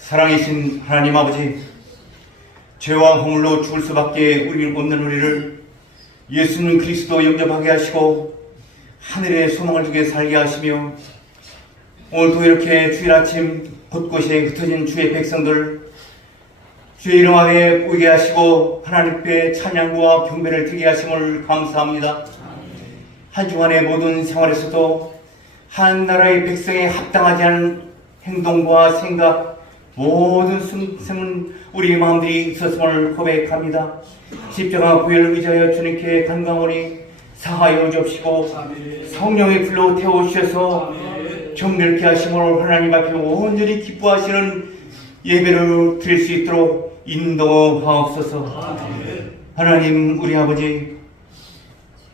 사랑이신 하나님 아버지, 죄와 허물로 죽을 수밖에 없는 우리를 예수는 그리스도 영접하게 하시고 하늘의 소망을 주게 살게 하시며, 오늘도 이렇게 주일 아침 곳곳에 흩어진 주의 백성들 주의 이름 아래 모이게 하시고 하나님께 찬양과 경배를 드리게 하심을 감사합니다. 한 주간의 모든 생활에서도 한 나라의 백성에 합당하지 않은 행동과 생각, 모든 숨은 우리 마음들이 있었음을 고백합니다. 십자가 보혈을 의지하여 주님께 간강하니 사하여 주옵시고 성령의 불로 태워주셔서 정결케 하심으로 하나님 앞에 온전히 기뻐하시는 예배를 드릴 수 있도록 인도하옵소서. 하나님, 우리 아버지,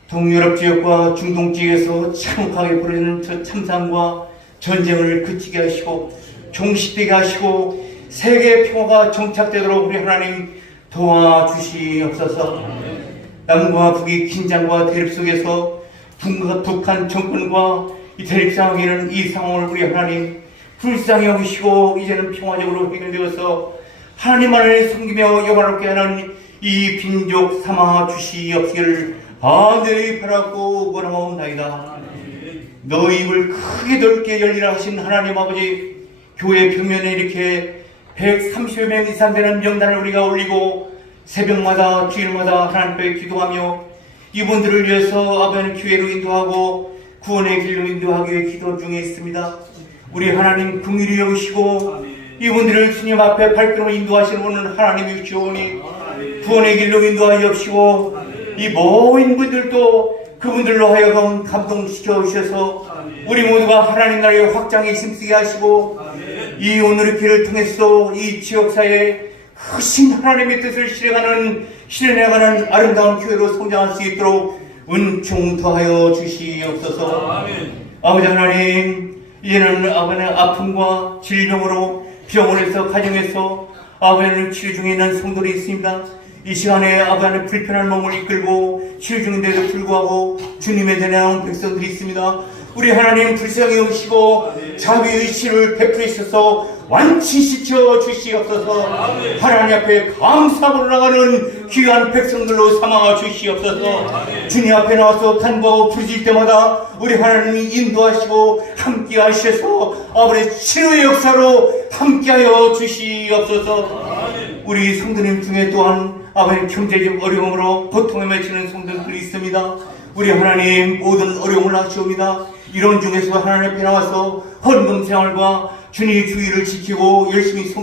동유럽 지역과 중동 지역에서 참혹하게 벌어지는 저 참상과 전쟁을 그치게 하시고 종식되게 하시고 세계 평화가 정착되도록 우리 하나님 도와주시옵소서. 남과 북이 긴장과 대립 속에서 북한 정권과 이 대립 상황에는 이 상황을 우리 하나님 불쌍히 여기시고 이제는 평화적으로 해결되어서 하나님만을 섬기며 영화롭게 하는 이 빈족 삼아 주시옵기를 간절히 바라고 원하옵나이다. 너희 입을 크게 넓게 열리라 하신 하나님 아버지, 교회 벽면에 이렇게 130여 명 이상 되는 명단을 우리가 올리고 새벽마다 주일마다 하나님께 기도하며 이분들을 위해서 아버지는 기회로 인도하고 구원의 길로 인도하기 위해 기도 중에 있습니다. 우리 하나님 긍휼히 여기시고 이분들을 주님 앞에 발걸음을 인도하시는 분은 하나님이시오니 구원의 길로 인도하여 주시고 이 모인 분들도 그분들로 하여금 감동시켜 주셔서 우리 모두가 하나님 나라의 확장에 힘쓰게 하시고 이 오늘의 길을 통해서 이 지역사회에 크신 하나님의 뜻을 실현해가는 아름다운 교회로 성장할 수 있도록 은총 더하여 주시옵소서. 아버지 하나님, 이제는 아버지의 아픔과 질병으로 병원에서 가정에서 아버지는 치료 중에 있는 성도들이 있습니다. 이 시간에 아버지는 불편한 몸을 이끌고 치료 중인데도 불구하고 주님의 전에 나온 백성들이 있습니다. 우리 하나님 불쌍히 여기시고 자비의식을 베풀으셔서 완치시켜 주시옵소서. 하나님 앞에 감사하고 나가는 귀한 백성들로 삼아 주시옵소서. 주님 앞에 나와서 간구하고 부르실 때마다 우리 하나님이 인도하시고 함께 하셔서 아버지의 치료의 역사로 함께하여 주시옵소서. 우리 성도님 중에 또한 아버지 경제적 어려움으로 고통에 맺히는 성도들이 있습니다. 우리 하나님 모든 어려움을 아시옵니다. 이런 중에서 하나님 앞에 나와서 헌금 생활과 주님의 주의를 지키고 열심히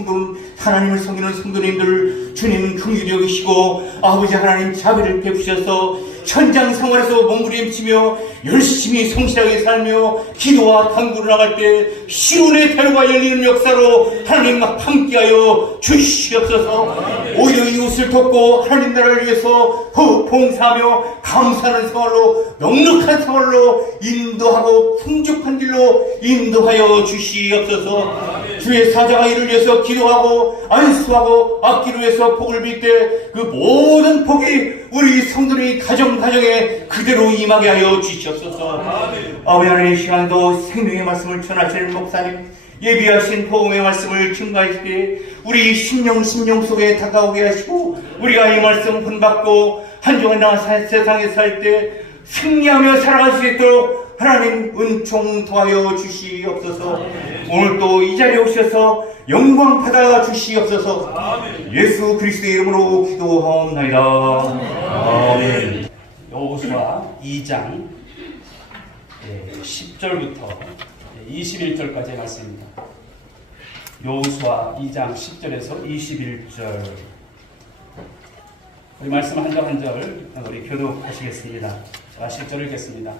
하나님을 섬기는 성도님들 주님 긍휼히 여기시고 아버지 하나님 자비를 베푸셔서 현장 생활에서 몸부림치며 열심히 성실하게 살며 기도와 당구를 나갈 때 시온의 대로가 열리는 역사로 하나님 함께하여 주시옵소서. 오히려 이웃을 돕고 하나님 나라를 위해서 봉사하며 감사하는 생활로 넉넉한 생활로 인도하고 풍족한 길로 인도하여 주시옵소서. 주의 사자가 이를 위해서 기도하고 안수하고 악기를 위해서 복을 빌 때 그 모든 복이 우리 성도들이 가정에 그대로 임하게 하여 주시옵소서. 아버지 하나님, 시간도 생명의 말씀을 전하시는 목사님, 예비하신 복음의 말씀을 증거하실 때 우리 심령 속에 다가오게 하시고 우리가 이 말씀 본받고 한 주간 세상에 살 때 승리하며 살아갈 수 있도록 하나님 은총 더하여 주시옵소서. 오늘 또 이 자리에 오셔서 영광 받아 주시옵소서. 예수 그리스도의 이름으로 기도하옵나이다. 아멘. 여호수아 2장 10절부터 21절까지의 말씀입니다. 여호수아 2장 10절에서 21절. 우리 말씀 한 절 한 절 우리 교독하시겠습니다. 자, 10절을 읽겠습니다.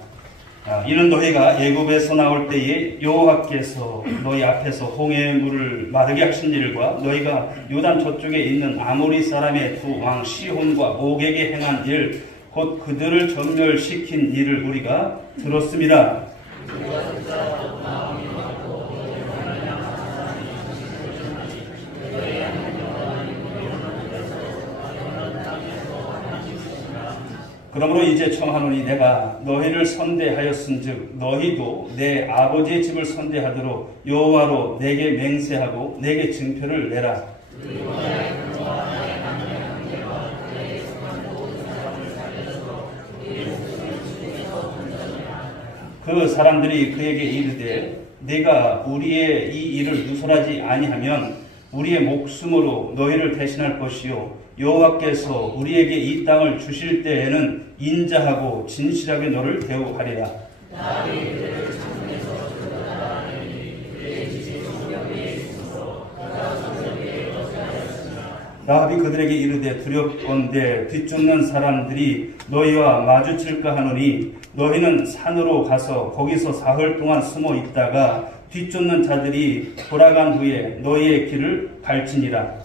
이는 너희가 애굽에서 나올 때에 여호와께서 너희 앞에서 홍해의 물을 마르게 하신 일과 너희가 요단 저쪽에 있는 아모리 사람의 두 왕 시혼과 옥에게 행한 일, 곧 그들을 전멸시킨 일을 우리가 들었습니다. 그러므로 이제 청하노니 내가 너희를 선대하였은즉 너희도 내 아버지의 집을 선대하도록 여호와로 내게 맹세하고 내게 증표를 내라. 그 사람들이 그에게 이르되 네가 우리의 이 일을 누설하지 아니하면 우리의 목숨으로 너희를 대신할 것이요 여호와께서 우리에게 이 땅을 주실 때에는 인자하고 진실하게 너를 대우하리라. 라합이 그들에게 이르되 두렵건대 뒤쫓는 사람들이 너희와 마주칠까 하노니 너희는 산으로 가서 거기서 사흘 동안 숨어 있다가 뒤쫓는 자들이 돌아간 후에 너희의 길을 갈지니라.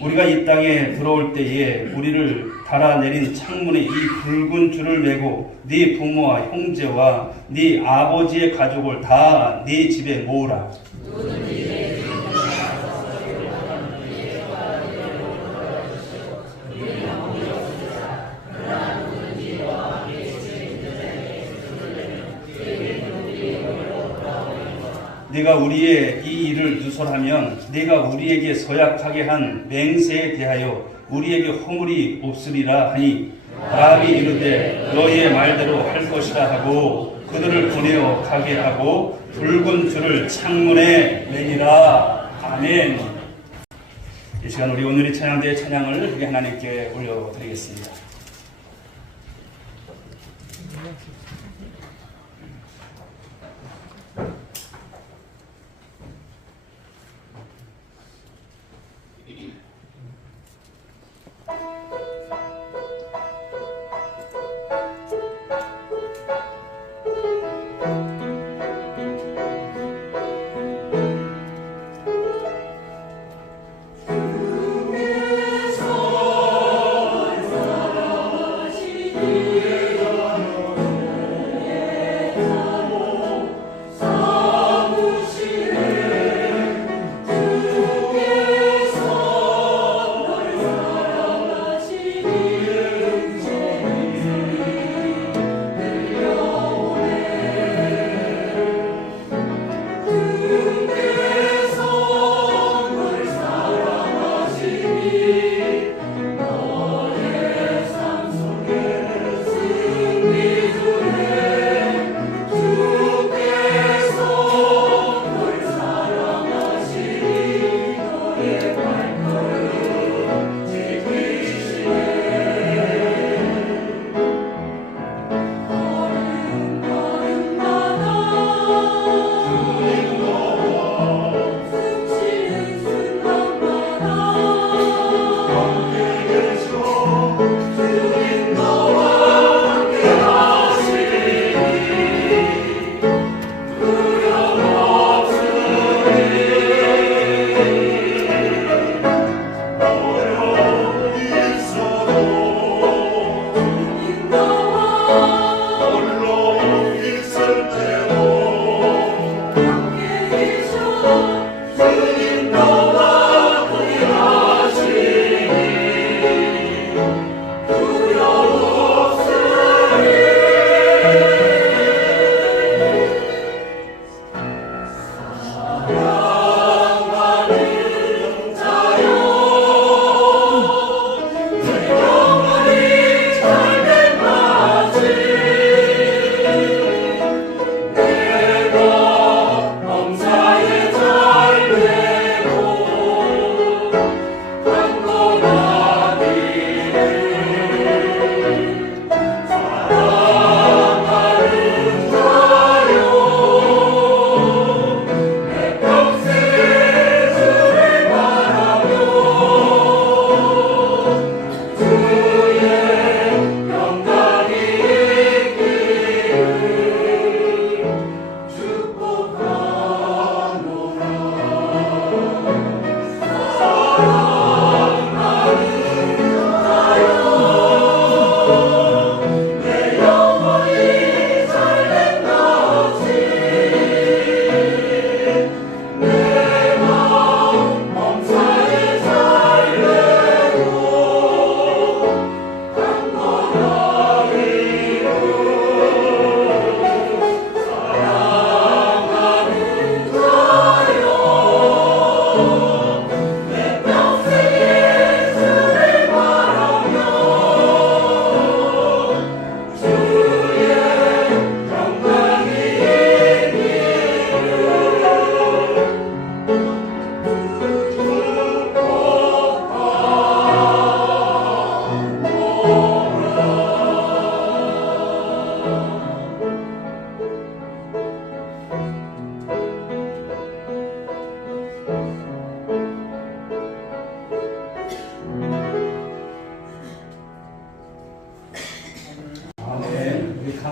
우리가 이 땅에 들어올 때에 우리를 달아내린 창문에 이 붉은 줄을 메고 네 부모와 형제와 네 아버지의 가족을 다 네 집에 모으라. 네가 우리의 이 일을 누설하면 네가 우리에게 서약하게 한 맹세에 대하여 우리에게 허물이 없으리라 하니 라합이 이르되 너희의 말대로 할 것이라 하고 그들을 보내어 가게 하고 붉은 줄을 창문에 매니라. 아멘. 이 시간 우리 오늘의 찬양대의 찬양을 우리 하나님께 올려드리겠습니다.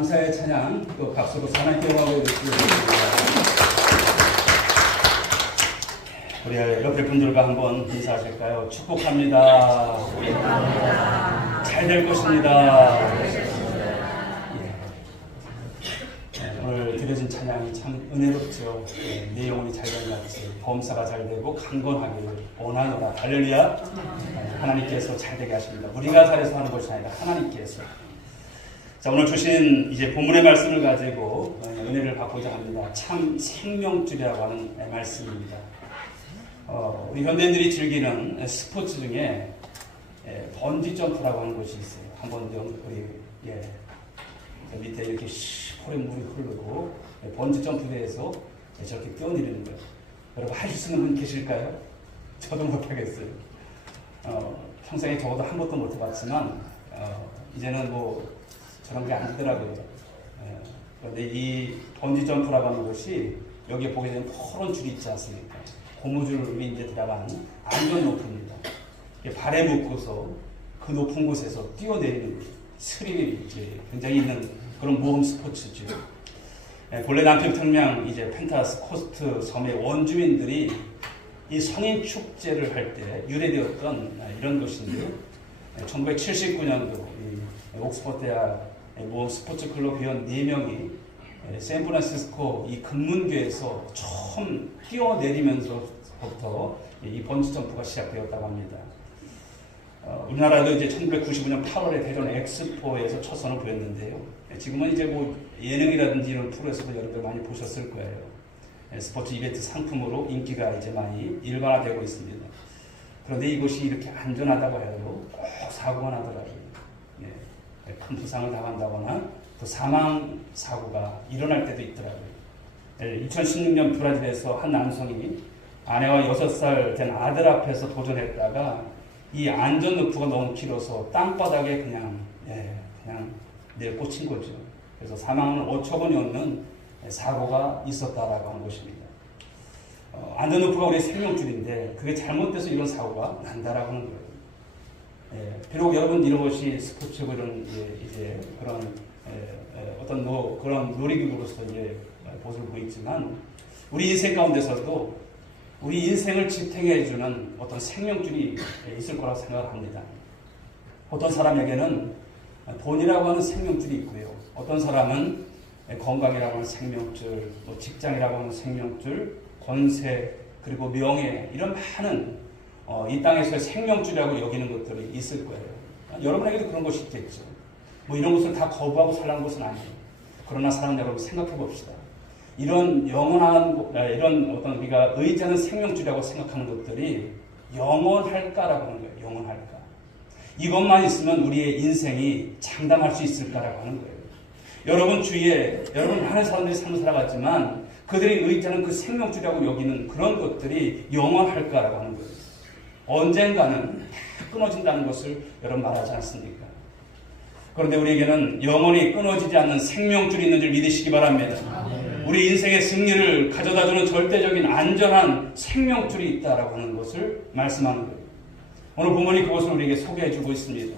감사의 찬양 또 박수로 하나님께 영광을 드리겠습니다. 우리 옆에 분들과 한번 인사하실까요? 축복합니다. 잘 될 것입니다. 오늘 드려진 찬양이 참 은혜롭죠. 내 영혼이 잘 되는 같이 범사가 잘 되고 강건하기를 원하노라. 할렐루야. 하나님께서 잘 되게 하십니다. 우리가 잘해서 하는 것이 아니라 하나님께서. 자, 오늘 주신 이제 본문의 말씀을 가지고 은혜를 받고자 합니다. 참 생명줄이라고 하는 말씀입니다. 우리 현대인들이 즐기는 스포츠 중에 번지 점프라고 하는 것이 있어요. 한번 우리 밑에 이렇게 폴에 물이 흐르고 번지 점프대에서 저렇게 뛰어내리는 거예요. 여러분 하실 수 있는 분 계실까요? 저도 못하겠어요. 평생에 적어도 한 번도 못 해봤지만 이제는 뭐 저런 게 아니더라고요. 그런데 이 번지 점프라고 하는 것이 여기에 보게 되면 푸른 줄이 있지 않습니까? 고무줄이 이제 들어간 안전 높입니다. 발에 묶고서 그 높은 곳에서 뛰어내리는 스릴이 이제 굉장히 있는 그런 모험 스포츠죠. 본래 남태평양 이제 펜타스 코스트 섬의 원주민들이 이 성인 축제를 할 때 유래되었던 이런 것인데요. 1979년도 옥스퍼드 대학 모험 스포츠 클럽 회원 4명이 샌프란시스코 이 금문교에서 처음 뛰어내리면서부터 이 번지 점프가 시작되었다고 합니다. 우리나라도 이제 1995년 8월에 대전 엑스포에서 첫 선을 보였는데요. 지금은 이제 뭐 예능이라든지 이런 프로에서도 여러분들 많이 보셨을 거예요. 스포츠 이벤트 상품으로 인기가 이제 많이 일반화되고 있습니다. 그런데 이것이 이렇게 안전하다고 해도 꼭 사고가 나더라고요. 큰 부상을 당한다거나 또 사망 사고가 일어날 때도 있더라고요. 2016년 브라질에서 한 남성이 아내와 6살 된 아들 앞에서 도전했다가 이 안전 루프가 너무 길어서 땅바닥에 그냥 내꽂힌 거죠. 그래서 사망은 어처구니 없는 사고가 있었다라고 하는 것입니다. 안전 루프가 우리의 생명줄인데 그게 잘못돼서 이런 사고가 난다라고 하는 거예요. 비록 여러분 이런 것이 스포츠고 이런 이제 그런 어떤 그런 놀이기구로서 이제 모습을 보이지만 우리 인생 가운데서도 우리 인생을 지탱해주는 어떤 생명줄이 있을 거라고 생각합니다. 어떤 사람에게는 돈이라고 하는 생명줄이 있고요. 어떤 사람은 건강이라고 하는 생명줄, 또 직장이라고 하는 생명줄, 권세, 그리고 명예 이런 많은 이 땅에서의 생명줄이라고 여기는 것들이 있을 거예요. 여러분에게도 그런 것이 있겠죠. 뭐 이런 것을 다 거부하고 살라는 것은 아니에요. 그러나 사랑하는 여러분 생각해 봅시다. 이런 영원한 이런 어떤 우리가 의지하는 생명줄이라고 생각하는 것들이 영원할까라고 하는 거예요. 영원할까? 이것만 있으면 우리의 인생이 장담할 수 있을까라고 하는 거예요. 여러분 주위에 여러분 많은 사람들이 삶을 살아갔지만 그들이 의지하는 그 생명줄이라고 여기는 그런 것들이 영원할까라고 하는 거예요. 언젠가는 다 끊어진다는 것을 여러분 말하지 않습니까? 그런데 우리에게는 영원히 끊어지지 않는 생명줄이 있는 줄 믿으시기 바랍니다. 우리 인생의 승리를 가져다주는 절대적인 안전한 생명줄이 있다라고 하는 것을 말씀하는 거예요. 오늘 본문이 그것을 우리에게 소개해주고 있습니다.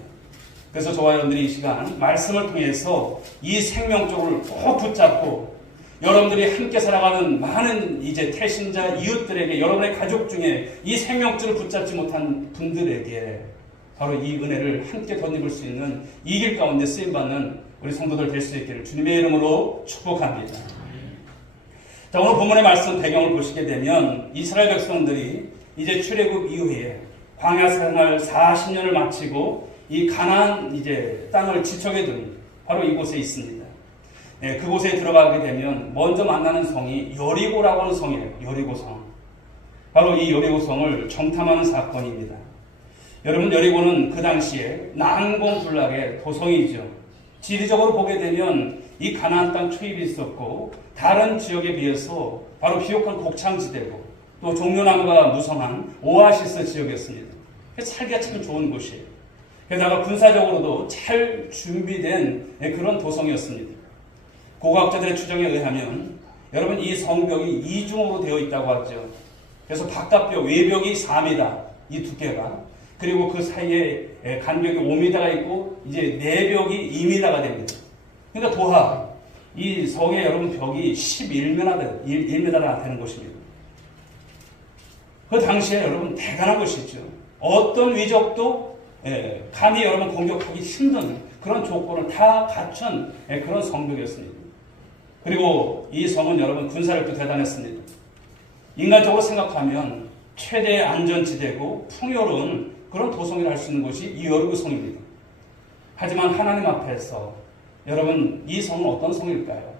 그래서 저와 여러분들이 이 시간 말씀을 통해서 이 생명줄을 꼭 붙잡고 여러분들이 함께 살아가는 많은 이제 태신자 이웃들에게 여러분의 가족 중에 이 생명줄을 붙잡지 못한 분들에게 바로 이 은혜를 함께 덧입을 수 있는 이 길 가운데 쓰임받는 우리 성도들 될 수 있기를 주님의 이름으로 축복합니다. 자, 오늘 본문의 말씀 배경을 보시게 되면 이스라엘 백성들이 이제 출애굽 이후에 광야 생활 40년을 마치고 이 가나안 이제 땅을 지척에 둔 바로 이곳에 있습니다. 그곳에 들어가게 되면 먼저 만나는 성이 여리고라고 하는 성이에요. 여리고성. 바로 이 여리고성을 정탐하는 사건입니다. 여러분 여리고는 그 당시에 난공불락의 도성이죠. 지리적으로 보게 되면 이 가나안 땅 초입이 있었고 다른 지역에 비해서 바로 비옥한 곡창지대고 또 종려나무가 무성한 오아시스 지역이었습니다. 살기가 참 좋은 곳이에요. 게다가 군사적으로도 잘 준비된 그런 도성이었습니다. 고고학자들의 추정에 의하면 여러분 이 성벽이 이중으로 되어 있다고 하죠. 그래서 바깥벽, 외벽이 4m 이 두께가 그리고 그 사이에 간벽이 5m가 있고 이제 내벽이 2m가 됩니다. 그러니까 도하, 이 성에 여러분 벽이 11m나 되는 곳입니다. 그 당시에 여러분 대단한 것이죠. 어떤 위적도 감히 여러분 공격하기 힘든 그런 조건을 다 갖춘 그런 성벽이었습니다. 그리고 이 성은 여러분 군사력도 대단했습니다. 인간적으로 생각하면 최대의 안전지대고 풍요로운 그런 도성이라 할 수 있는 곳이 이 여리고 성입니다. 하지만 하나님 앞에서 여러분 이 성은 어떤 성일까요?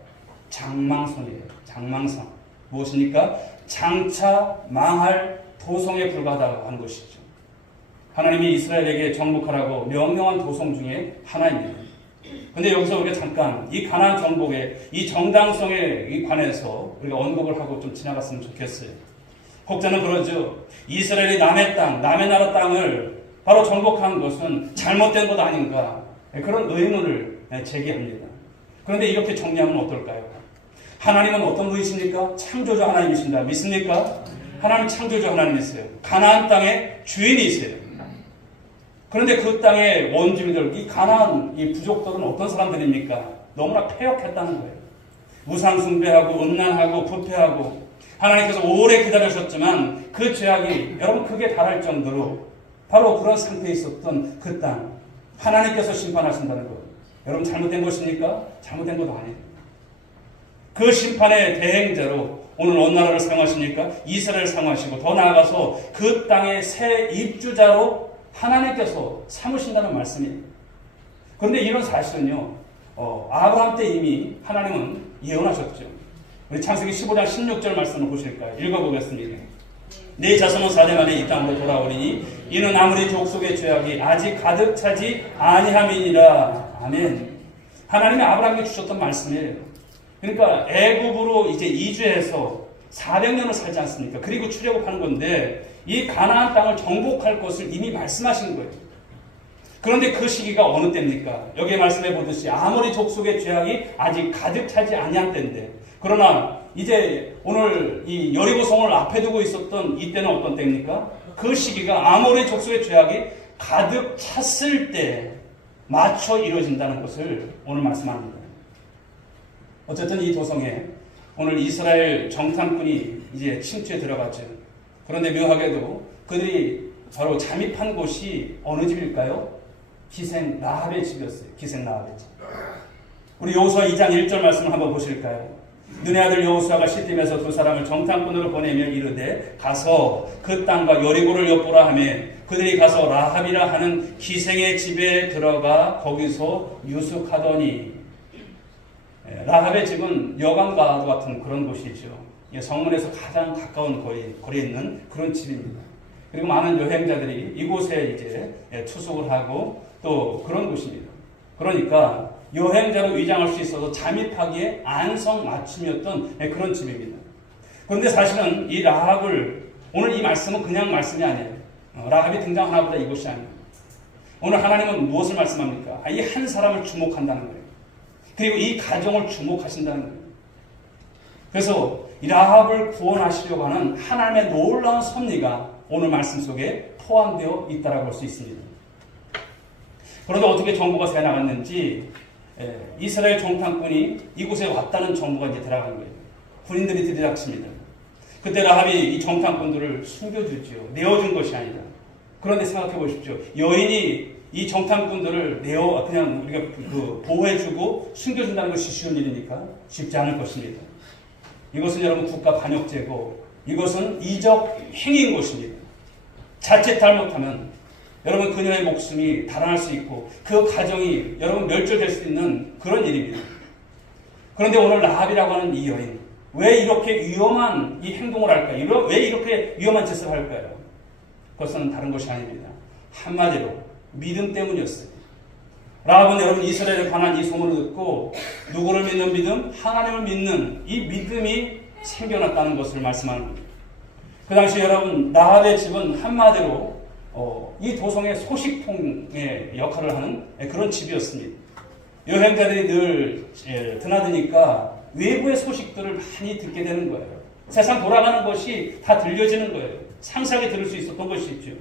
장망성이에요. 장망성. 무엇입니까? 장차 망할 도성에 불과하다고 하는 것이죠. 하나님이 이스라엘에게 정복하라고 명령한 도성 중에 하나입니다. 근데 여기서 우리가 잠깐 이 가나안 정복의 이 정당성에 관해서 우리가 언급을 하고 좀 지나갔으면 좋겠어요. 혹자는 그러죠. 이스라엘이 남의 땅, 남의 나라 땅을 바로 정복한 것은 잘못된 것 아닌가. 그런 의문을 제기합니다. 그런데 이렇게 정리하면 어떨까요? 하나님은 어떤 분이십니까? 창조주 하나님이십니다. 믿습니까? 하나님 창조주 하나님이세요. 가나안 땅의 주인이세요. 그런데 그 땅의 원주민들, 이 가나안 이 부족들은 어떤 사람들입니까? 너무나 패역했다는 거예요. 우상숭배하고 음란하고 부패하고 하나님께서 오래 기다리셨지만 그 죄악이 여러분 크게 달할 정도로 바로 그런 상태에 있었던 그 땅 하나님께서 심판하신다는 것. 여러분 잘못된 것입니까? 잘못된 것도 아니에요. 그 심판의 대행자로 오늘 어느 나라를 사용하십니까? 이스라엘을 사용하시고 더 나아가서 그 땅의 새 입주자로 하나님께서 삼으신다는 말씀이에요. 그런데 이런 사실은요, 아브라함 때 이미 하나님은 예언하셨죠. 우리 창세기 15장 16절 말씀을 보실까요? 읽어보겠습니다. 네 자손은 4대 만에 이 땅으로 돌아오리니 이는 아무리 족속의 죄악이 아직 가득 차지 아니함이니라. 아멘. 하나님이 아브라함에게 주셨던 말씀이에요. 그러니까 애굽으로 이제 이주해서 400년을 살지 않습니까? 그리고 출애굽하는 건데 이 가나안 땅을 정복할 것을 이미 말씀하신 거예요. 그런데 그 시기가 어느 때입니까? 여기에 말씀해 보듯이 아무리 족속의 죄악이 아직 가득 차지 아니한 때인데, 그러나 이제 오늘 이 여리고성을 앞에 두고 있었던 이때는 어떤 때입니까? 그 시기가 아무리 족속의 죄악이 가득 찼을 때 맞춰 이루어진다는 것을 오늘 말씀합니다. 어쨌든 이 도성에 오늘 이스라엘 정탐꾼이 이제 침투에 들어갔죠. 그런데 묘하게도 그들이 바로 잠입한 곳이 어느 집일까요? 기생 라합의 집이었어요. 기생 라합의 집. 우리 여호수아 2장 1절 말씀을 한번 보실까요? 눈의 아들 여호수아가 시딤에서 두 사람을 정탐꾼으로 보내며 이르되 가서 그 땅과 여리고를 엿보라 하며 그들이 가서 라합이라 하는 기생의 집에 들어가 거기서 유숙하더니, 라합의 집은 여관과도 같은 그런 곳이죠. 성문에서 가장 가까운 거리에 있는 그런 집입니다. 그리고 많은 여행자들이 이곳에 이제 투숙을 하고 또 그런 곳입니다. 그러니까 여행자로 위장할 수 있어서 잠입하기에 안성맞춤이었던 그런 집입니다. 그런데 사실은 이 라합을, 오늘 이 말씀은 그냥 말씀이 아니에요. 라합이 등장하나보다 이것이 아니에요. 오늘 하나님은 무엇을 말씀합니까? 이 한 사람을 주목한다는 거예요. 그리고 이 가정을 주목하신다는 거예요. 그래서 이 라합을 구원하시려고 하는 하나님의 놀라운 섭리가 오늘 말씀 속에 포함되어 있다고 볼 수 있습니다. 그런데 어떻게 정보가 새 나갔는지 이스라엘 정탐꾼이 이곳에 왔다는 정보가 이제 들어간 거예요. 군인들이 들이닥칩니다. 그때 라합이 이 정탐꾼들을 숨겨주죠. 내어준 것이 아니다. 그런데 생각해 보십시오. 여인이 이 정탐꾼들을 그냥 우리가 보호해주고 숨겨준다는 것이 쉬운 일이니까 쉽지 않을 것입니다. 이것은 여러분 국가 반역죄고 이것은 이적 행위인 것입니다. 자칫 잘못하면 여러분 그녀의 목숨이 달아날 수 있고 그 가정이 여러분 멸절될 수 있는 그런 일입니다. 그런데 오늘 라합이라고 하는 이 여인, 왜 이렇게 위험한 이 행동을 할까요? 왜 이렇게 위험한 짓을 할까요? 그것은 다른 것이 아닙니다. 한마디로 믿음 때문이었어요. 라합은 여러분 이스라엘에 관한 이 소문을 듣고 누구를 믿는 믿음? 하나님을 믿는 이 믿음이 생겨났다는 것을 말씀하는 겁니다. 그 당시 여러분 라합의 집은 한마디로 이 도성의 소식통의 역할을 하는 그런 집이었습니다. 여행자들이 늘 드나드니까 외부의 소식들을 많이 듣게 되는 거예요. 세상 돌아가는 것이 다 들려지는 거예요. 상세하게 들을 수 있었던 것이죠.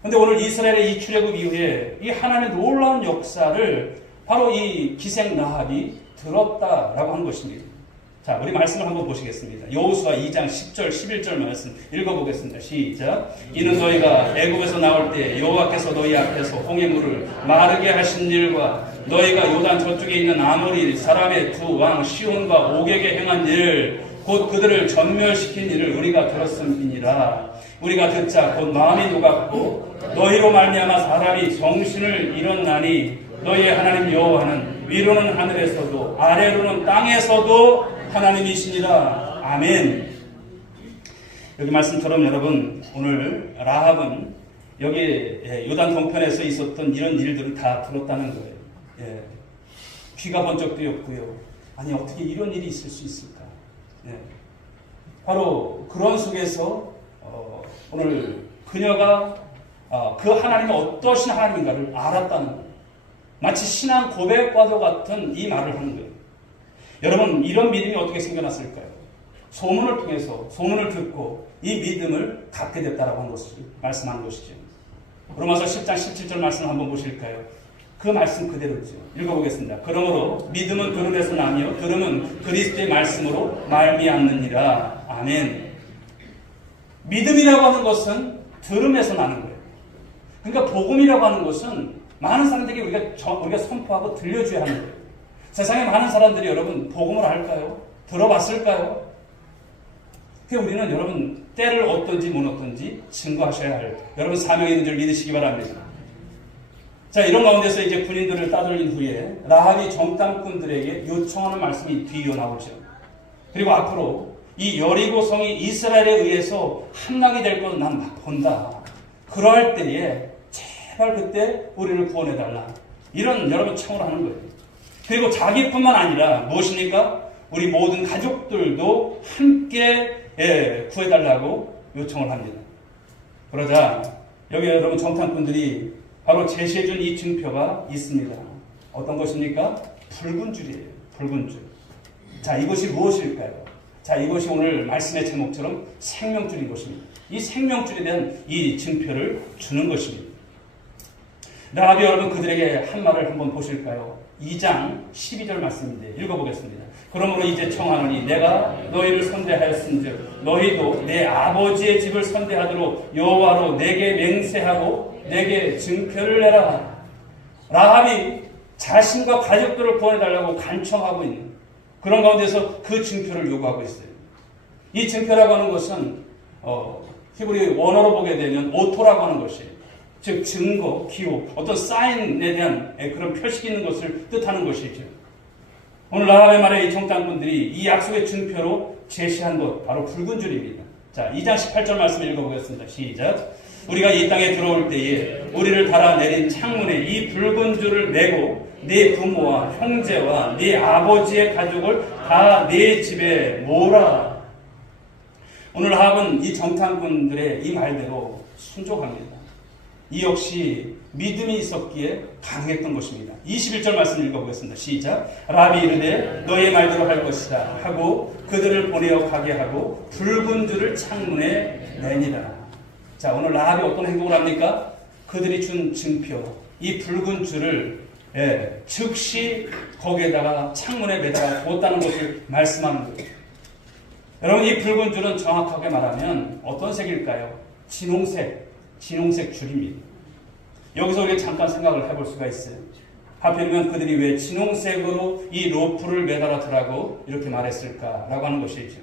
그런데 오늘 이스라엘의 이 출애굽 이후에 이 하나님의 놀라운 역사를 바로 이 기생 라합이 들었다라고 한 것입니다. 자, 우리 말씀을 한번 보시겠습니다. 여호수아 2장 10절 11절 말씀 읽어보겠습니다. 시작. 이는 너희가 애굽에서 나올 때 여호와께서 너희 앞에서 홍해 물을 마르게 하신 일과 너희가 요단 저쪽에 있는 아모리 사람의 두 왕 시온과 오게게 행한 일 곧 그들을 전멸시킨 일을 우리가 들었음이니라. 우리가 듣자 곧 마음이 녹았고 너희로 말미암아 사람이 정신을 잃었나니 너희의 하나님 여호와는 위로는 하늘에서도 아래로는 땅에서도 하나님이시니라. 아멘. 여기 말씀처럼 여러분, 오늘 라합은 여기 요단 동편에서 있었던 이런 일들을 다 들었다는 거예요. 예. 귀가 번쩍 뜨였고요. 아니, 어떻게 이런 일이 있을 수 있을까? 예. 바로 그런 속에서 오늘 그녀가 그 하나님이 어떠신 하나님인가를 알았다는 거예요. 마치 신앙 고백과도 같은 이 말을 하는 거예요. 여러분, 이런 믿음이 어떻게 생겨났을까요? 소문을 통해서, 소문을 듣고 이 믿음을 갖게 됐다라고 한 것을 말씀한 것이죠. 로마서 10장 17절 말씀 한번 보실까요? 그 말씀 그대로죠. 읽어보겠습니다. 그러므로 믿음은 들음에서 나며 들음은 그리스도의 말씀으로 말미암느니라. 아멘. 믿음이라고 하는 것은 들음에서 나는 거예요. 그러니까 복음이라고 하는 것은 많은 사람들에게 우리가 선포하고 들려줘야 하는 거예요. 세상에 많은 사람들이 여러분 복음을 알까요? 들어봤을까요? 그러니까 우리는 여러분 때를 어떤지 못 어떤지 증거하셔야 할 여러분 사명이 있는 줄 믿으시기 바랍니다. 자, 이런 가운데서 이제 군인들을 따돌린 후에 라합이 정탐꾼들에게 요청하는 말씀이 뒤이어 나오죠. 그리고 앞으로 이 여리고 성이 이스라엘에 의해서 함락이 될 것은 난 본다. 그러할 때에 제발 그때 우리를 구원해달라. 이런 여러분 청을 하는 거예요. 그리고 자기뿐만 아니라 무엇입니까? 우리 모든 가족들도 함께 구해달라고 요청을 합니다. 그러자 여기 여러분 정탐꾼들이 바로 제시해준 이 증표가 있습니다. 어떤 것입니까? 붉은 줄이에요. 붉은 줄. 자, 이것이 무엇일까요? 자, 이것이 오늘 말씀의 제목처럼 생명줄인 것입니다. 이 생명줄에 대한 이 증표를 주는 것입니다. 라합이 여러분 그들에게 한 말을 한번 보실까요? 2장 12절 말씀인데 읽어보겠습니다. 그러므로 이제 청하노니 내가 너희를 선대하였은즉 너희도 내 아버지의 집을 선대하도록 여호와로 내게 맹세하고 내게 증표를 내라. 라합이 자신과 가족들을 구원해달라고 간청하고 있는 그런 가운데서 그 증표를 요구하고 있어요. 이 증표라고 하는 것은 히브리 원어로 보게 되면 오토라고 하는 것이에요. 즉 증거, 기호, 어떤 사인에 대한 그런 표식이 있는 것을 뜻하는 것이죠. 오늘 라합의 말에 이 정탐꾼들이 이 약속의 증표로 제시한 것 바로 붉은 줄입니다. 자, 2장 18절 말씀 읽어보겠습니다. 시작. 우리가 이 땅에 들어올 때에 우리를 달아내린 창문에 이 붉은 줄을 메고 네 부모와 형제와 네 아버지의 가족을 다 네 집에 모으라. 오늘 라합은 이 정탐꾼들의 이 말대로 순종합니다. 이 역시 믿음이 있었기에 가능했던 것입니다. 21절 말씀 읽어보겠습니다. 시작. 라합이 이르되 너의 말대로 할 것이다 하고 그들을 보내어 가게 하고 붉은 줄을 창문에 내니라. 자, 오늘 라합이 어떤 행동을 합니까? 그들이 준 증표, 이 붉은 줄을 즉시 거기에다가 창문에 매달아 두었다는 것을 말씀하는 거예요. 여러분, 이 붉은 줄은 정확하게 말하면 어떤 색일까요? 진홍색 줄입니다. 여기서 우리가 잠깐 생각을 해볼 수가 있어요. 하필이면 그들이 왜 진홍색으로 이 로프를 매달아 두라고 이렇게 말했을까라고 하는 것이죠.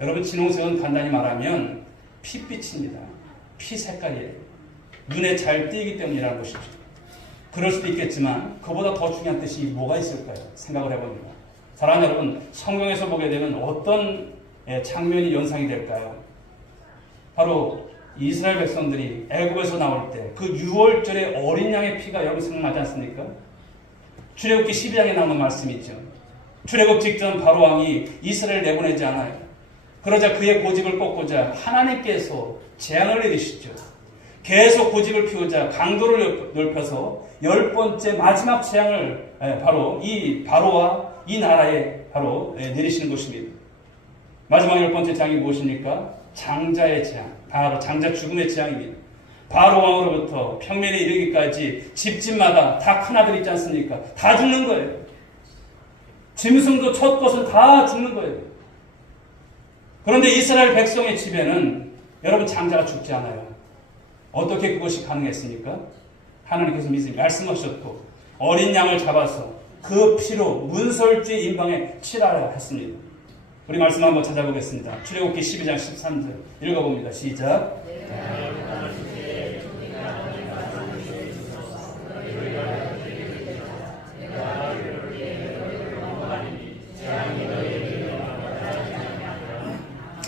여러분, 진홍색은 간단히 말하면 핏빛입니다. 피 색깔이에요. 눈에 잘 띄기 때문이라는 것이죠. 그럴 수도 있겠지만 그보다 더 중요한 뜻이 뭐가 있을까요? 생각을 해봅니다. 사랑하는 여러분, 성경에서 보게 되면 어떤 장면이 연상이 될까요? 바로 이스라엘 백성들이 애굽에서 나올 때 그 6월절의 어린 양의 피가 여러분 생각나지 않습니까? 출애굽기 12장에 나오는 말씀이 있죠. 출애굽 직전 바로 왕이 이스라엘을 내보내지 않아요. 그러자 그의 고집을 꺾고자 하나님께서 재앙을 내리시죠. 계속 고집을 피우자 강도를 넓혀서 10번째 마지막 재앙을 바로 이 바로와 이 나라에 바로 내리시는 것입니다. 마지막 10번째 재앙이 무엇입니까? 장자의 재앙, 바로 장자 죽음의 재앙입니다. 바로 왕으로부터 평면에 이르기까지 집집마다 다 큰아들 있지 않습니까? 다 죽는 거예요. 짐승도 첫 것은 다 죽는 거예요. 그런데 이스라엘 백성의 집에는 여러분 장자가 죽지 않아요. 어떻게 그것이 가능했습니까? 하나님께서 말씀하셨고 어린 양을 잡아서 그 피로 문설주의 인방에 칠하라 했습니다. 우리 말씀 한번 찾아보겠습니다. 출애굽기 12장 13절 읽어봅니다. 시작.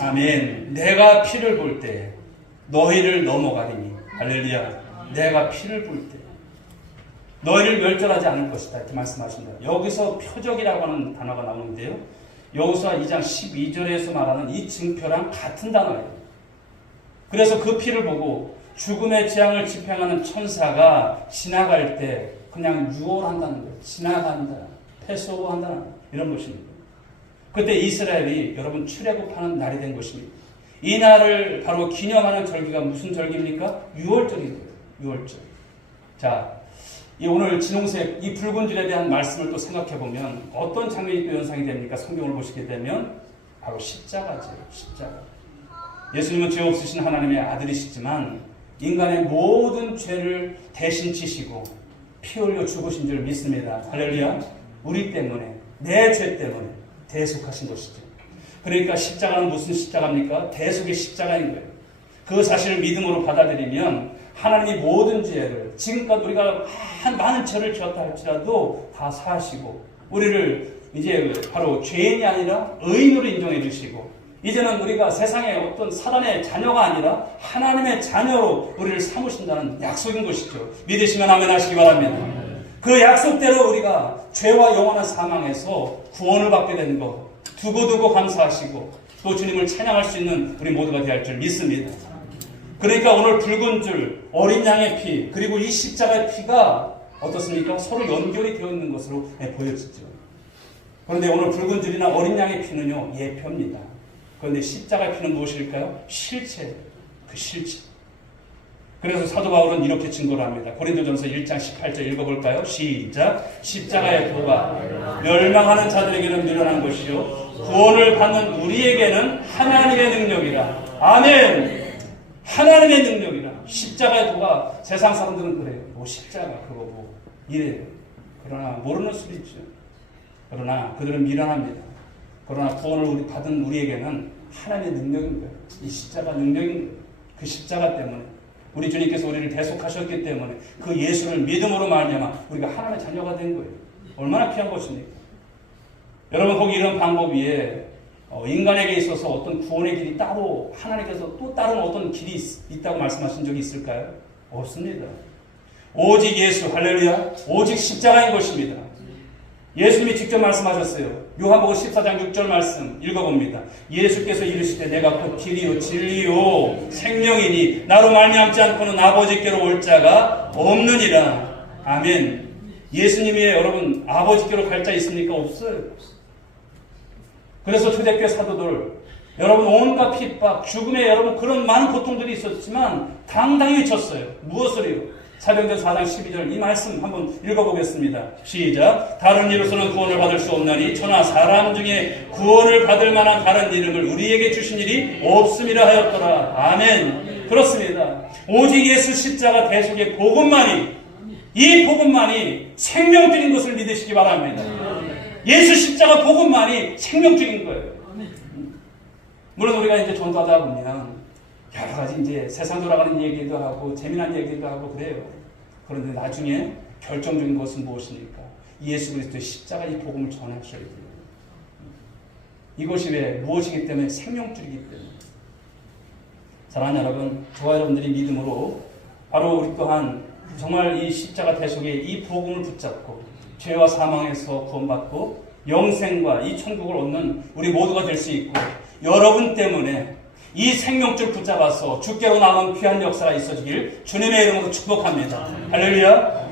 아멘. 내가 피를 볼 때 너희를 넘어가리니. 할렐루야. 내가 피를 볼 때 너희를 멸절하지 않을 것이다. 이렇게 말씀하십니다. 여기서 표적이라고 하는 단어가 나오는데요. 여호수아 2장 12절에서 말하는 이 증표랑 같은 단어예요. 그래서 그 피를 보고 죽음의 재앙을 집행하는 천사가 지나갈 때 그냥 유월한다는 거예요. 지나간다. 패스오버 한다는 이런 것입니다. 그때 이스라엘이 여러분 출애굽하는 날이 된 것입니다. 이 날을 바로 기념하는 절기가 무슨 절기입니까? 유월절인 거예요. 유월절. 자, 이 오늘 진홍색 이 붉은 줄에 대한 말씀을 또 생각해 보면 어떤 장면이 또 연상이 됩니까? 성경을 보시게 되면 바로 십자가죠. 십자가. 예수님은 죄 없으신 하나님의 아들이시지만 인간의 모든 죄를 대신 지시고 피 흘려 죽으신 줄 믿습니다. 할렐루야. 우리 때문에, 내 죄 때문에 대속하신 것이죠. 그러니까 십자가는 무슨 십자가입니까? 대속의 십자가인 거예요. 그 사실을 믿음으로 받아들이면 하나님이 모든 죄를 지금까지 우리가 많은 죄를 지었다 할지라도 다 사하시고 우리를 이제 바로 죄인이 아니라 의인으로 인정해 주시고 이제는 우리가 세상의 어떤 사단의 자녀가 아니라 하나님의 자녀로 우리를 삼으신다는 약속인 것이죠. 믿으시면 아멘 하시기 바랍니다. 그 약속대로 우리가 죄와 영원한 사망에서 구원을 받게 된 것 두고두고 감사하시고 또 주님을 찬양할 수 있는 우리 모두가 되어야 할 줄 믿습니다. 그러니까 오늘 붉은 줄, 어린 양의 피, 그리고 이 십자가의 피가 어떻습니까? 서로 연결이 되어 있는 것으로 보여지죠. 그런데 오늘 붉은 줄이나 어린 양의 피는요, 예표입니다. 그런데 십자가의 피는 무엇일까요? 실체, 그 실체. 그래서 사도 바울은 이렇게 증거를 합니다. 고린도전서 1장 18절 읽어볼까요? 시작. 십자가의 도가 멸망하는 자들에게는 미련한 것이요 구원을 받는 우리에게는 하나님의 능력이라. 아멘. 하나님의 능력이라. 십자가의 도가 세상 사람들은 그래요. 뭐 십자가 그거 뭐 이래요. 그러나 모르는 수리죠. 그러나 그들은 미련합니다. 그러나 구원을 받은 우리에게는 하나님의 능력인 거예요. 이 십자가 능력인 거예요. 그 십자가 때문에 우리 주님께서 우리를 대속하셨기 때문에 그 예수를 믿음으로 말미암아 우리가 하나님의 자녀가 된 거예요. 얼마나 귀한 것입니까? 여러분 거기 이런 방법 위에 인간에게 있어서 어떤 구원의 길이 따로 하나님께서 또 다른 어떤 길이 있다고 말씀하신 적이 있을까요? 없습니다. 오직 예수, 할렐루야, 오직 십자가인 것입니다. 예수님이 직접 말씀하셨어요. 요한복음 14장 6절 말씀 읽어봅니다. 예수께서 이르시되 내가 곧 길이요 진리요 생명이니 나로 말미암지 않고는 아버지께로 올 자가 없느니라. 아멘. 예수님이 여러분 아버지께로 갈 자 있습니까? 없어요. 그래서 초대교회 사도들 여러분 온갖 핍박, 죽음에 여러분 그런 많은 고통들이 있었지만 당당히 외쳤어요. 무엇을요? 사도행전 4장 12절 이 말씀 한번 읽어보겠습니다. 시작. 다른 이로서는 구원을 받을 수 없나니 천하 사람 중에 구원을 받을 만한 다른 이름을 우리에게 주신 일이 없음이라 하였더라. 아멘. 그렇습니다. 오직 예수 십자가 대속의 복음만이 이 복음만이 생명적인 것을 믿으시기 바랍니다. 예수 십자가 복음만이 생명적인 거예요. 물론 우리가 이제 전도하다 보면 여러 가지 이제 세상 돌아가는 얘기도 하고 재미난 얘기도 하고 그래요. 그런데 나중에 결정적인 것은 무엇입니까? 예수 그리스도의 십자가 이 복음을 전하셔야 돼요. 이것이 왜 무엇이기 때문에 생명줄이기 때문에. 사랑하는 여러분, 저와 여러분들이 믿음으로 바로 우리 또한 정말 이 십자가 대속의 이 복음을 붙잡고 죄와 사망에서 구원받고 영생과 이 천국을 얻는 우리 모두가 될 수 있고 여러분 때문에 이 생명줄 붙잡아서 주께로 남은 귀한 역사가 있어지길 주님의 이름으로 축복합니다. 할렐루야.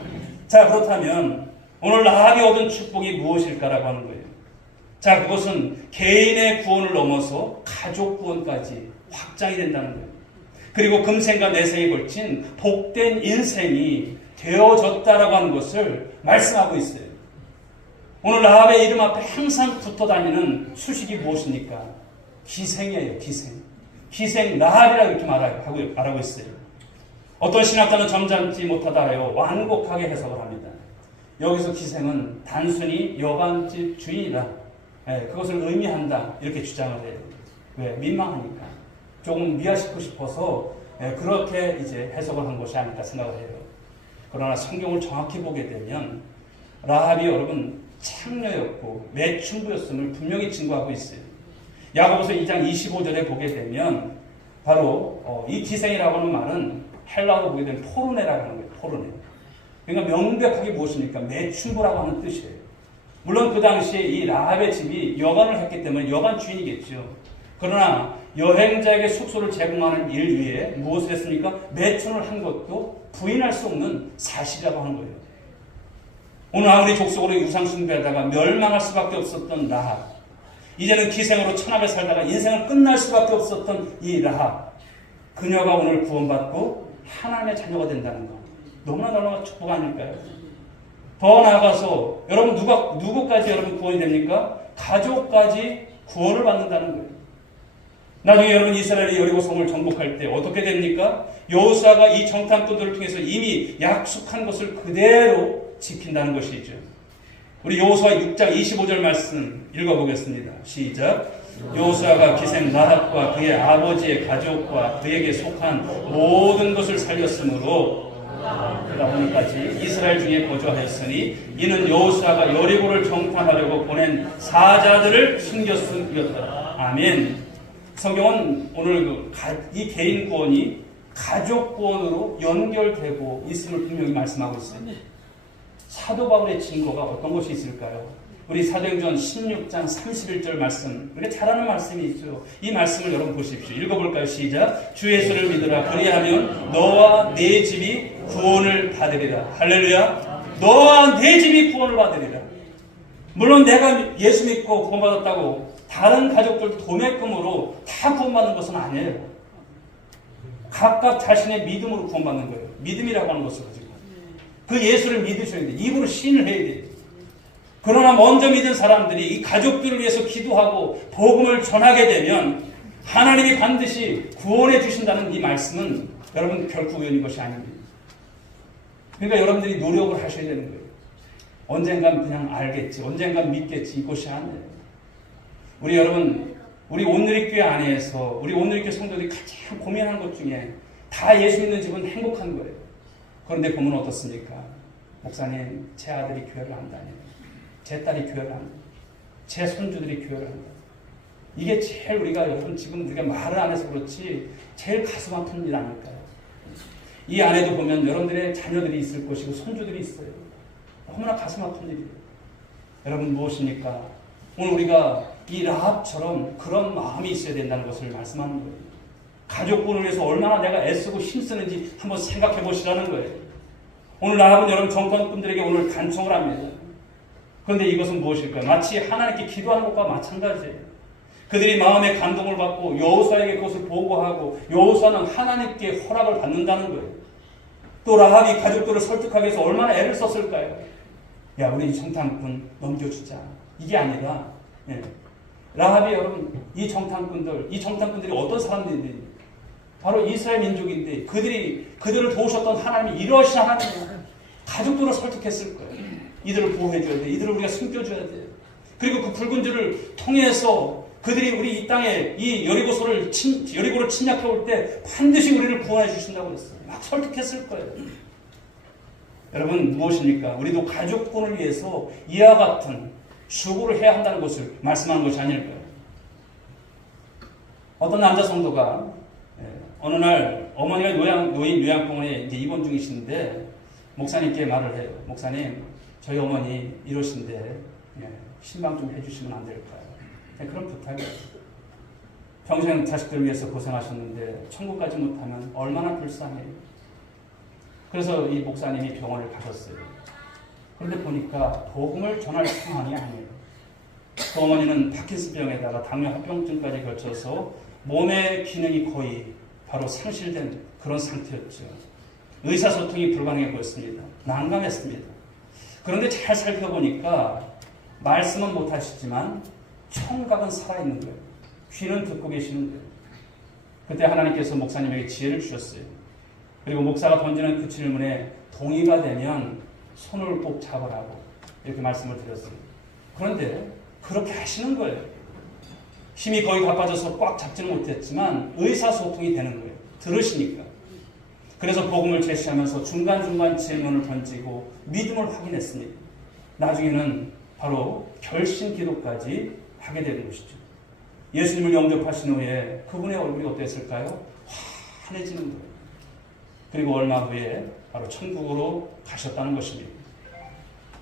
자, 그렇다면 오늘 나에게 얻은 축복이 무엇일까라고 하는 거예요. 자, 그것은 개인의 구원을 넘어서 가족 구원까지 확장이 된다는 거예요. 그리고 금생과 내생에 걸친 복된 인생이 되어졌다라고 하는 것을 말씀하고 있어요. 오늘 라합의 이름 앞에 항상 붙어 다니는 수식이 무엇입니까? 기생이에요. 기생 라합이라고 이렇게 말하고 있어요. 어떤 신학자는 점잖지 못하다라요 완곡하게 해석을 합니다. 여기서 기생은 단순히 여관집 주인이다, 그것을 의미한다, 이렇게 주장을 해요. 왜? 민망하니까, 조금 미화시키고 싶어서 그렇게 이제 해석을 한 것이 아닐까 생각을 해요. 그러나 성경을 정확히 보게 되면 라합이 여러분 창녀였고 매춘부였음을 분명히 증거하고 있어요. 야고보서 2장 25절에 보게 되면 바로 이 기생이라고 하는 말은 헬라어로 보게 되면 포르네라고 하는 거예요. 포르네. 그러니까 명백하게 무엇입니까? 매춘부라고 하는 뜻이에요. 물론 그 당시에 이 라합의 집이 여관을 했기 때문에 여관 주인이겠죠. 그러나 여행자에게 숙소를 제공하는 일 위에 무엇을 했습니까? 매춘을 한 것도 부인할 수 없는 사실이라고 하는 거예요. 오늘 아무리 족속으로 우상 숭배하다가 멸망할 수밖에 없었던 라합, 이제는 기생으로 천하게 살다가 인생을 끝날 수밖에 없었던 이 라합, 그녀가 오늘 구원받고 하나님의 자녀가 된다는 것, 너무나 축복 아닐까요? 더 나아가서 여러분 누구까지 여러분 구원이 됩니까? 가족까지 구원을 받는다는 거예요. 나중에 여러분 이스라엘이 여리고성을 정복할 때 어떻게 됩니까? 여호수아가 이 정탐꾼들을 통해서 이미 약속한 것을 그대로 지킨다는 것이죠. 우리 여호수아 6장 25절 말씀 읽어보겠습니다. 시작. 여호수아가 기생 라합과 그의 아버지의 가족과 그에게 속한 모든 것을 살렸으므로 오늘까지 이스라엘 중에 거주하였으니 이는 여호수아가 여리고를 정탐하려고 보낸 사자들을 숨겼음이었다. 아멘. 성경은 오늘 이 개인 구원이 가족 구원으로 연결되고 있음을 분명히 말씀하고 있습니다. 사도 바울의 증거가 어떤 것이 있을까요? 우리 사도행전 16장 31절 말씀, 우리가 잘 아는 말씀이 있죠. 이 말씀을 여러분 보십시오. 읽어볼까요? 시작. 주 예수를 믿으라. 그리하면 너와 네 집이 구원을 받으리라. 할렐루야. 너와 네 집이 구원을 받으리라. 물론 내가 예수 믿고 구원받았다고 다른 가족들 도매금으로 다 구원받는 것은 아니에요. 각각 자신의 믿음으로 구원받는 거예요. 믿음이라고 하는 것을 가지고. 그 예수를 믿으셔야 돼요. 입으로 시인을 해야 돼요. 그러나 먼저 믿은 사람들이 이 가족들을 위해서 기도하고 복음을 전하게 되면 하나님이 반드시 구원해 주신다는 이 말씀은 여러분 결코 우연인 것이 아닙니다. 그러니까 여러분들이 노력을 하셔야 되는 거예요. 언젠간 그냥 알겠지, 언젠간 믿겠지, 이것이 아니에요. 우리 여러분, 우리 온누리교회 안에서 우리 온누리교회 성도들이 가장 고민하는 것 중에 다 예수 믿는 집은 행복한 거예요. 그런데 보면 어떻습니까? 목사님, 제 아들이 교회를 안 다녀요. 제 딸이 교회를 안 다녀요. 제 손주들이 교회를 안 다녀요. 이게 제일 우리가 여러분 지금 우리가 말을 안 해서 그렇지 제일 가슴 아픈 일 아닐까요? 이 안에도 보면 여러분들의 자녀들이 있을 것이고 손주들이 있어요. 너무나 가슴 아픈 일이에요. 여러분 무엇입니까? 오늘 우리가 이 라합처럼 그런 마음이 있어야 된다는 것을 말씀하는 거예요. 가족분을 위해서 얼마나 내가 애쓰고 힘쓰는지 한번 생각해 보시라는 거예요. 오늘 라합은 여러분 정탐꾼들에게 오늘 간청을 합니다. 그런데 이것은 무엇일까요? 마치 하나님께 기도하는 것과 마찬가지예요. 그들이 마음의 감동을 받고 여호수아에게 그것을 보고하고 여호수아는 하나님께 허락을 받는다는 거예요. 또 라합이 가족들을 설득하기 위해서 얼마나 애를 썼을까요? 야, 우리 정탐꾼 넘겨주자. 이게 아니라 라합이 여러분 이 정탐꾼들이 어떤 사람들인데 바로 이스라엘 민족인데 그들을 도우셨던 하나님이 이러신 하나님이에요. 가족들을 설득했을 거예요. 이들을 보호해줘야 돼. 이들을 우리가 숨겨줘야 돼요. 그리고 그 붉은 줄을 통해서 그들이 우리 이 땅에 이 여리고를 침략해 올 때 반드시 우리를 구원해 주신다고 했어요. 막 설득했을 거예요. 여러분 무엇입니까? 우리도 가족분을 위해서 이와 같은 수고를 해야 한다는 것을 말씀하는 것이 아닐까요? 어떤 남자 성도가 어느 날 어머니가 노인 요양병원에 이제 입원 중이신데 목사님께 말을 해요. 목사님, 저희 어머니 이러신데 신방 좀 해주시면 안 될까요? 그런 부탁이에요. 평생 자식들 위해서 고생하셨는데 천국 가지 못하면 얼마나 불쌍해요. 그래서 이 목사님이 병원을 가셨어요. 그런데 보니까 복음을 전할 상황이 아니에요. 그 어머니는 파킨슨병에다가 당뇨 합병증까지 걸쳐서 몸의 기능이 거의 바로 상실된 그런 상태였죠. 의사소통이 불가능해 보였습니다. 난감했습니다. 그런데 잘 살펴보니까 말씀은 못하시지만 청각은 살아있는 거예요. 귀는 듣고 계시는 거예요. 그때 하나님께서 목사님에게 지혜를 주셨어요. 그리고 목사가 던지는 그 질문에 동의가 되면 손을 꼭 잡으라고 이렇게 말씀을 드렸어요. 그런데 그렇게 하시는 거예요. 힘이 거의 다 빠져서 꽉 잡지는 못했지만 의사소통이 되는 거예요. 들으시니까. 그래서 복음을 제시하면서 중간중간 질문을 던지고 믿음을 확인했습니다. 나중에는 바로 결신 기도까지 하게 되는 것이죠. 예수님을 영접하신 후에 그분의 얼굴이 어땠을까요? 환해지는 거예요. 그리고 얼마 후에 바로 천국으로 가셨다는 것입니다.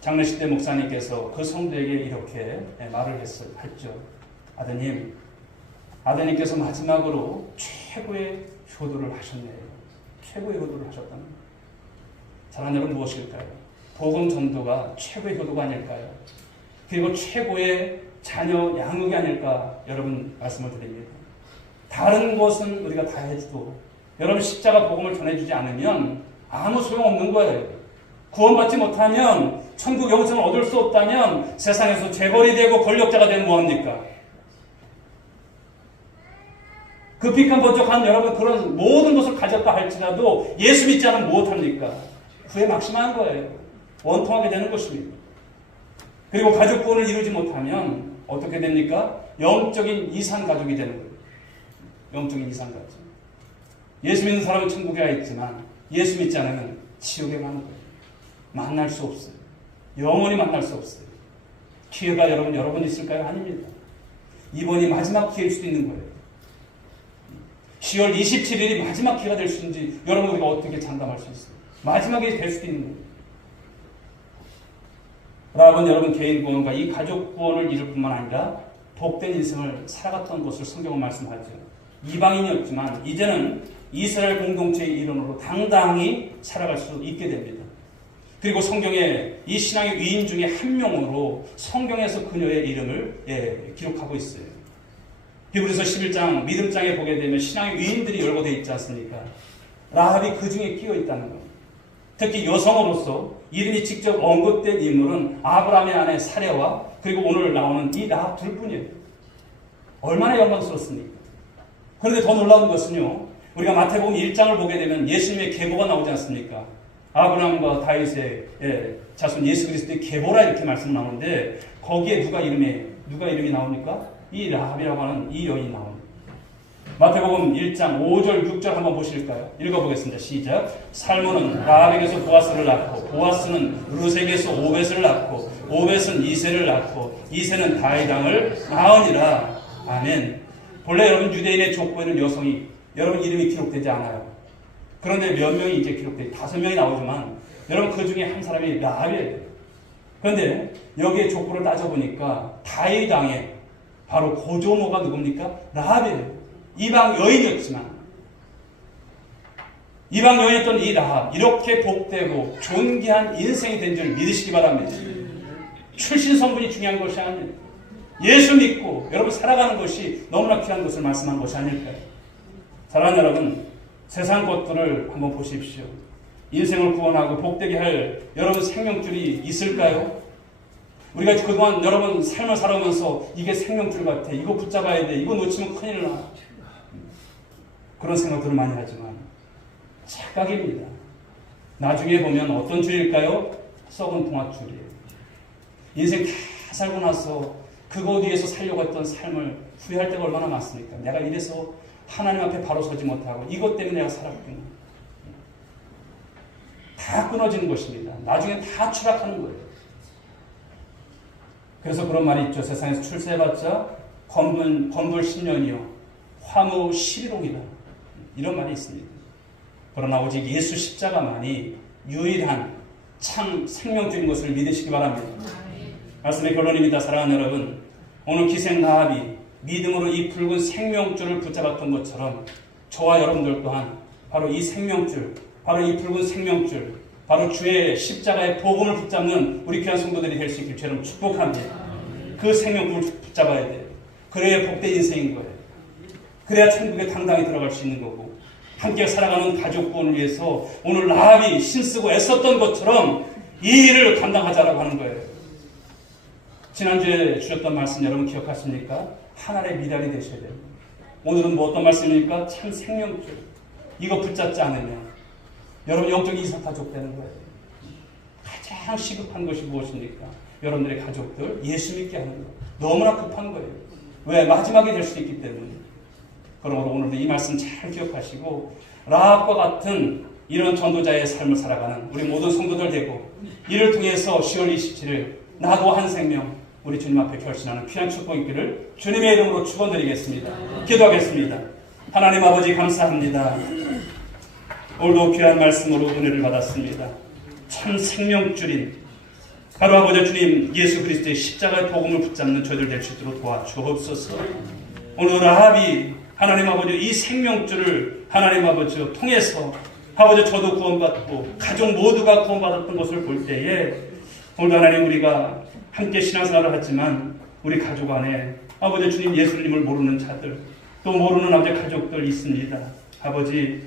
장례식 때 목사님께서 그 성도에게 이렇게 말을 했죠. 아드님께서 마지막으로 최고의 효도를 하셨네요. 최고의 효도를 하셨다는 거예요. 사랑하는 여러분, 무엇일까요? 복음 전도가 최고의 효도가 아닐까요? 그리고 최고의 자녀 양육이 아닐까 여러분 말씀을 드립니다. 다른 것은 우리가 다 해도 여러분 십자가 복음을 전해주지 않으면 아무 소용없는 거예요. 구원받지 못하면 천국 영생을 얻을 수 없다면 세상에서 재벌이 되고 권력자가 되면 뭐합니까? 그 픽한 번쩍한 여러분 그런 모든 것을 가졌다 할지라도 예수 믿지 않으면 무엇합니까? 구애 막심한 거예요. 원통하게 되는 것입니다. 그리고 가족 구원을 이루지 못하면 어떻게 됩니까? 영적인 이산 가족이 되는 거예요. 영적인 이산 가족. 예수 믿는 사람은 천국에 가 있지만 예수 믿지 않으면 지옥에 가는 거예요. 만날 수 없어요. 영원히 만날 수 없어요. 기회가 여러분 있을까요? 아닙니다. 이번이 마지막 기회일 수도 있는 거예요. 10월 27일이 마지막 기회가 될 수 있는지 여러분 우리가 어떻게 장담할 수 있어요? 마지막이 될 수도 있는 거예요. 여러분 개인 구원과 이 가족 구원을 이룰 뿐만 아니라 복된 인생을 살아갔던 것을 성경은 말씀하죠. 이방인이었지만 이제는 이스라엘 공동체의 일원으로 당당히 살아갈 수 있게 됩니다. 그리고 성경에 이 신앙의 위인 중에 한 명으로 성경에서 그녀의 이름을 기록하고 있어요. 히브리서 11장 믿음장에 보게 되면 신앙의 위인들이 열거되어 있지 않습니까? 라합이 그 중에 끼어 있다는 것. 특히 여성으로서 이름이 직접 언급된 인물은 아브라함의 아내 사레와 그리고 오늘 나오는 이 라합 둘뿐이에요. 얼마나 영광스럽습니까? 그런데 더 놀라운 것은요. 우리가 마태복음 1장을 보게 되면 예수님의 계보가 나오지 않습니까? 아브라함과 다윗의 자손 예수 그리스도의 계보라 이렇게 말씀 나오는데 거기에 누가 이름이 나옵니까? 이 라합이라고 하는 이 여인이 나옵니다. 마태복음 1장 5절 6절 한번 보실까요? 읽어보겠습니다. 시작. 살몬은 라합에게서 보아스를 낳고 보아스는 루sek에서 오벳을 낳고 오벳은 이새를 낳고 이새는 다윗 왕을 낳으니라. 아멘. 본래 여러분 유대인의 족보에는 여성이 여러분 이름이 기록되지 않아요. 그런데 몇 명이 이제 기록돼요. 5명이 나오지만 여러분 그 중에 한 사람이 라합이에요. 그런데 여기에 족보를 따져보니까 다윗 왕의 바로 고조모가 누굽니까? 라합이에요. 이방 여인이었지만 이방 여인이었던 이 라합 이렇게 복되고 존귀한 인생이 된 줄 믿으시기 바랍니다. 출신 성분이 중요한 것이 아니에요. 예수 믿고 여러분 살아가는 것이 너무나 귀한 것을 말씀한 것이 아닐까요? 사랑하는 여러분, 세상 것들을 한번 보십시오. 인생을 구원하고 복되게 할 여러분 생명줄이 있을까요? 우리가 그동안 여러분 삶을 살아오면서 이게 생명줄 같아. 이거 붙잡아야 돼. 이거 놓치면 큰일 나. 그런 생각들을 많이 하지만 착각입니다. 나중에 보면 어떤 줄일까요? 썩은 동화줄이에요. 인생 다 살고 나서 그거 위에서 살려고 했던 삶을 후회할 때가 얼마나 많습니까? 내가 이래서 하나님 앞에 바로 서지 못하고 이것 때문에 내가 살았구나. 다 끊어지는 것입니다. 나중에 다 추락하는 거예요. 그래서 그런 말이 있죠. 세상에서 출세해봤자 건불 10년이요 화무 11옥이다. 이런 말이 있습니다. 그러나 오직 예수 십자가만이 유일한 참 생명줄인 것을 믿으시기 바랍니다. 말씀의 결론입니다. 사랑하는 여러분, 오늘 기생 라합이 믿음으로 이 붉은 생명줄을 붙잡았던 것처럼 저와 여러분들 또한 바로 이 생명줄, 바로 이 붉은 생명줄, 바로 주의 십자가의 복음을 붙잡는 우리 귀한 성도들이 될 수 있길 주님 축복합니다. 그 생명줄을 붙잡아야 돼요. 그래야 복된 인생인 거예요. 그래야 천국에 당당히 들어갈 수 있는 거고 함께 살아가는 가족 구원을 위해서 오늘 라합이 신쓰고 애썼던 것처럼 이 일을 감당하자라고 하는 거예요. 지난주에 주셨던 말씀 여러분 기억하십니까? 하나님의 미랄이 되셔야 돼요. 오늘은 뭐 어떤 말씀입니까? 참 생명줄. 이거 붙잡지 않으면 여러분 영적 이산가족 되는 거예요. 가장 시급한 것이 무엇입니까? 여러분들의 가족들 예수 믿게 하는 거. 너무나 급한 거예요. 왜? 마지막이 될 수 있기 때문에. 그러므로 오늘도 이 말씀 잘 기억하시고 라합과 같은 이런 전도자의 삶을 살아가는 우리 모든 성도들 되고 이를 통해서 10월 27일 나도 한 생명 우리 주님 앞에 결신하는 귀한 축복 있기를 주님의 이름으로 축원드리겠습니다. 기도하겠습니다. 하나님 아버지 감사합니다. 오늘도 귀한 말씀으로 은혜를 받았습니다. 참 생명줄인 바로 아버지 주님 예수 그리스도의 십자가의 복음을 붙잡는 저희들 될 수 있도록 도와주옵소서. 오늘 라합이 하나님 아버지 이 생명줄을 하나님 아버지 통해서 아버지 저도 구원받고 가족 모두가 구원받았던 것을 볼 때에 오늘 하나님 우리가 함께 신앙생활을 하지만 우리 가족 안에 아버지 주님 예수님을 모르는 자들 또 모르는 아버지 가족들 있습니다. 아버지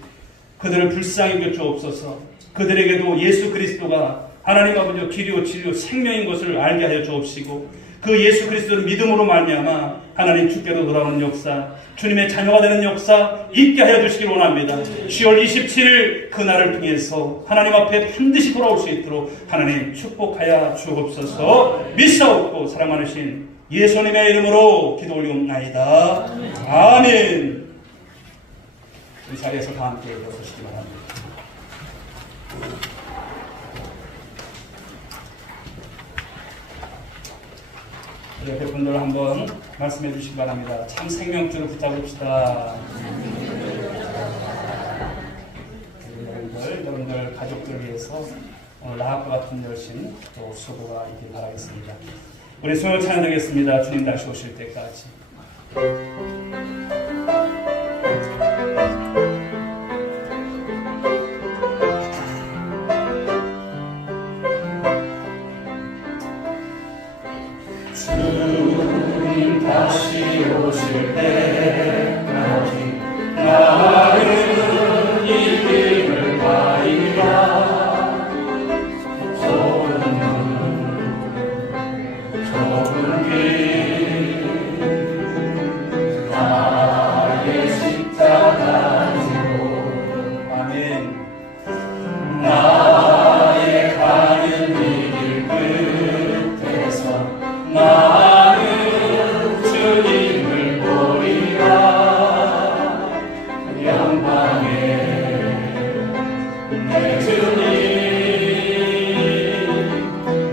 그들을 불쌍히 여겨 주옵소서. 그들에게도 예수 그리스도가 하나님 아버지 길이요 진리요 생명인 것을 알게 하여 주옵시고 그 예수 그리스도를 믿음으로 말미암아 하나님 주께로 돌아오는 역사 주님의 자녀가 되는 역사 있게 하여 주시길 원합니다. 10월 27일 그날을 통해서 하나님 앞에 반드시 돌아올 수 있도록 하나님 축복하여 주옵소서. 믿사옵고 사랑 많으신 예수님의 이름으로 기도 올리옵나이다. 아멘. 이 자리에서 다 함께 일어서시기 바랍니다. 옆에 분들 한번 말씀해 주시기 바랍니다. 참 생명줄을 붙잡읍시다. 여러분들 가족들 위해서 오늘 라합과 같은 열심 또 수고가 있길 바라겠습니다. 우리 손을 찬양하겠습니다. 주님 다시 오실 때까지. 주님 다시 오실 때까지 나는 이 길을 가리라. 좁은 길 나의 십자가 지고 아멘. 나의 가는 이 길 끝에서 나는 주님을 보리라. 영광의 내 주님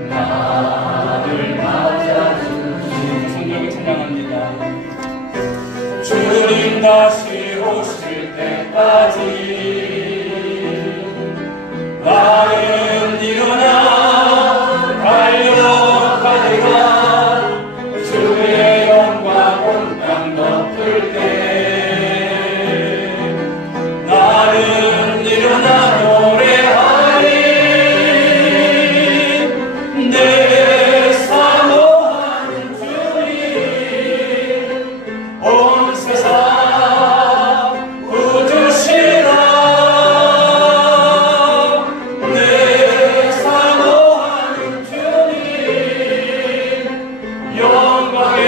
나를 맞아주신 성경을 찬양합니다. 주님 다시 오실 때까지 나는 일어나 달려가리라. 주의 영광 온 땅 덮을 때 나는 일어나 노래하리. 내 사모하는 주님 온 세상 구주시라. 내 사모하는 주님 영광의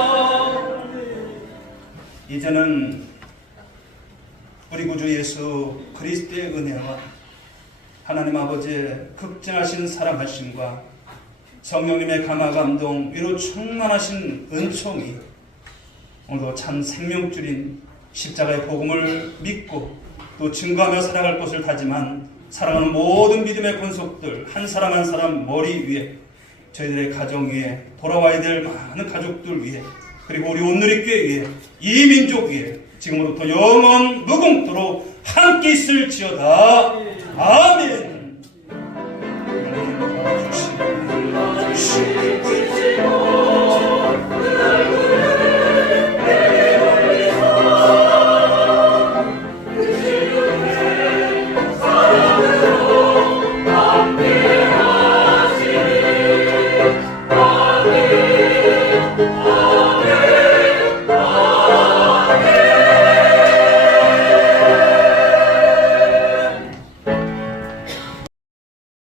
왕이시라. 이제는 우리 구주 예수 그리스도의 은혜와 하나님 아버지의 극진하신 사랑하심과 성령님의 감화 감동 위로 충만하신 은총이 오늘도 참 생명줄인 십자가의 복음을 믿고 또 증거하며 살아갈 것을 다짐한 사랑하는 모든 믿음의 권속들 한 사람 한 사람 머리 위에 저희들의 가정 위에 돌아와야 될 많은 가족들 위에 그리고 우리 온누리교회 위에 이 민족 위에 지금으로부터 영원 무궁토록 함께 있을지어다. 아멘.